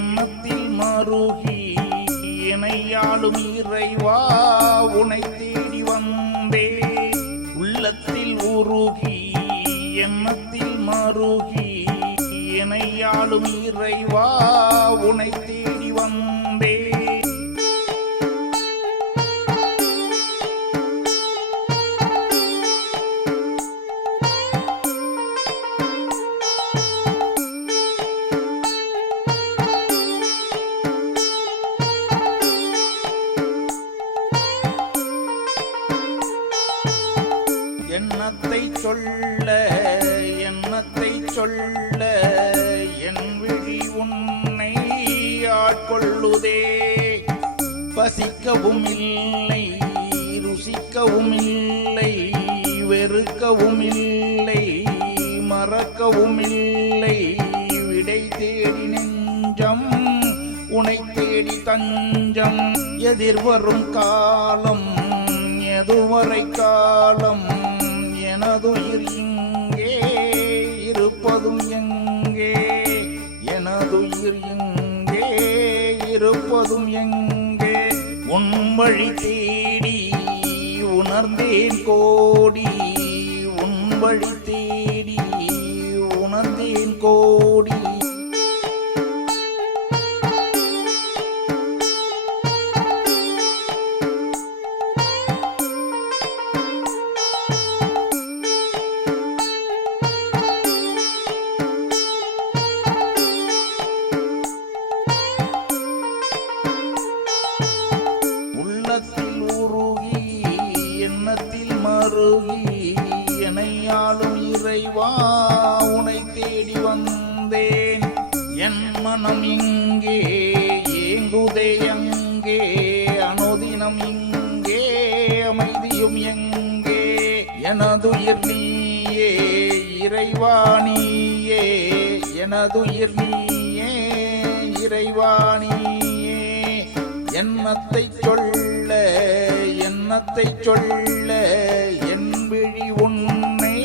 எண்ணத்தில் மருகி இணையாளும் இறைவா உனை தேடி வந்தே. உள்ளத்தில் உருகி எண்ணத்தில் மருகி இணையாளும் இறைவா உனை தேடி வந்தே. என்னத்தை சொல்ல என்னத்தை சொல்ல என் விழி உன்னை ஆட்கொள்ளுதே. பசிக்கவும் இல்லை ருசிக்கவும் இல்லை வெறுக்கவும் இல்லை மறக்கவும் இல்லை. விடை தேடி நெஞ்சம் உனை தேடி தஞ்சம் எதிர்வரும் காலம் எதுவரை காலம் எனதுயிர் இங்கே இருப்பதும் எங்கே? எனதுயிர் இங்கே இருப்பதும் எங்கே? உன் வழி தேடி உணர்ந்தேன் கோடி. உன் வழி தேடி உணர்ந்தேன் கோடி மனதில் மருகி எனையாளும் இறைவா உனை தேடி வந்தேன். என் மனம் இங்கே ஏங்குதே எங்கே அனுதினம் இங்கே அமைதியும் எங்கே. எனதுயிர் நீயே இறைவா நீயே எனதுயிர் நீயே இறைவா நீயே. எண்ணத்தை சொல்ல என்னத்தை சொல்ல என் விழி உன்னை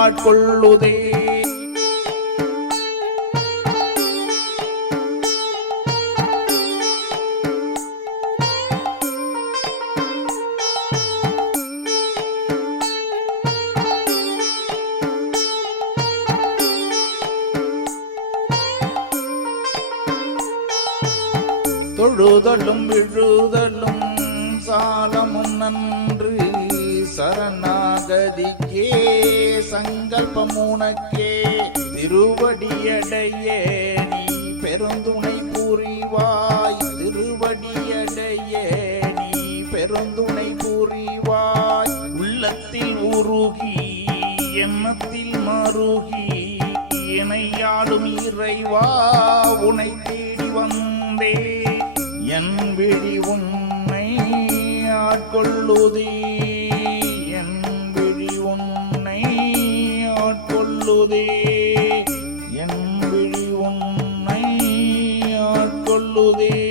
ஆட்கொள்ளுதே தொழுதலும் விழுதலும் சாலமும் நன்று. சரணாகதிக்கே சங்கல்பம் உனக்கே திருவடியடைய நீ பெருந்துணை புரிவாய். திருவடியடைய நீ பெருந்துணை புரிவாய். உள்ளத்தில் உருகி எண்ணத்தில் மருகி இணையாடும் இறைவா உனை தேடி வந்தே. ஆட்கொள்ளுதி. என் விழி உன்னை ஆட்கொள்ளுதி. என் விழி உன்னை ஆட்கொள்ளுதே.